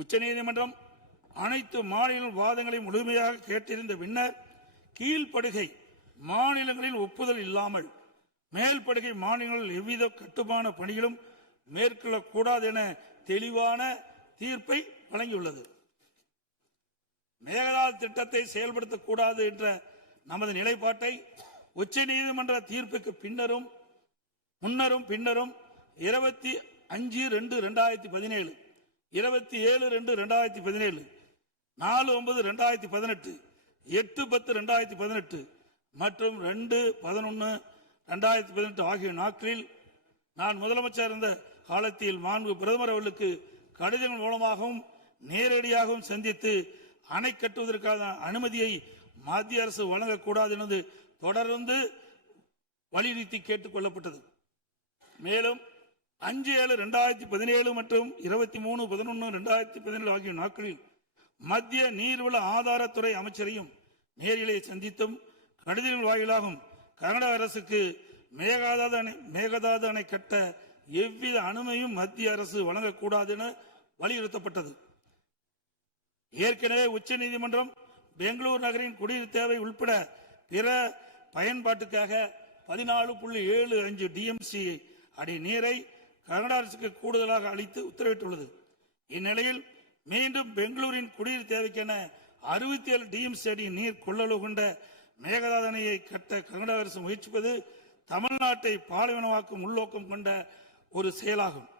உச்சநீதிமன்றம் அனைத்து மாநில வாதங்களையும் முழுமையாக கேட்டிருந்த பின்னர் கீழ்ப்படுகை மாநிலங்களின் ஒப்புதல் இல்லாமல் மேல்படுகை மாநிலங்களில் எவ்வித கட்டுமான பணிகளும் மேற்கொள்ளக்கூடாது என தெளிவான தீர்ப்பை வழங்கியுள்ளது. மேகதாது திட்டத்தை செயல்படுத்தக்கூடாது என்ற நமது நிலைப்பாட்டை உச்சநீதிமன்ற தீர்ப்புக்கு முன்னரும் பின்னரும் 25/2/2017, 27/2/2017, 4/9/2018, 8/10/2018 மற்றும் 2/11/2018 ஆகிய நாட்களில் நான் முதலமைச்சர் இருந்த காலத்தில் மாண்பு பிரதமர் அவர்களுக்கு கடிதங்கள் மூலமாகவும் நேரடியாகவும் சந்தித்து அணை கட்டுவதற்கான அனுமதியை மத்திய அரசு வழங்கக்கூடாது என்பது தொடர்ந்து வலியுறுத்தி கேட்டுக் கொள்ளப்பட்டது. மேலும் 5/7/2017 மற்றும் 23/11/2017 ஆகிய நாட்களில் மத்திய நீர்வள ஆதாரத்துறை அமைச்சரையும் நேரிலே சந்தித்தும் கடிதங்கள் வாயிலாகவும் கர்நாடக அரசுக்கு மேகதாது அணை கட்ட எவ்வித அனுமதியும் மத்திய அரசு வழங்கக்கூடாது என வலியுறுத்தப்பட்டது. ஏற்கனவே உச்சநீதிமன்றம் பெங்களூரு நகரின் குடிநீர் தேவை உட்பட பிற பயன்பாட்டுக்காக 14.75 டிஎம்சி அடி நீரை கர்நாடக அரசுக்கு கூடுதலாக அளித்து உத்தரவிட்டுள்ளது. இந்நிலையில் மீண்டும் பெங்களூரின் குடிநீர் தேவைக்கென 67 டிஎம்சி அடி நீர் கொள்ளளவு கொண்ட மேகதாது அணையை கட்ட கர்நாடக அரசு முயற்சிப்பது தமிழ்நாட்டை பாலைவனமாக்கும் உள்நோக்கம் கொண்ட ஒரு செயலாகும்.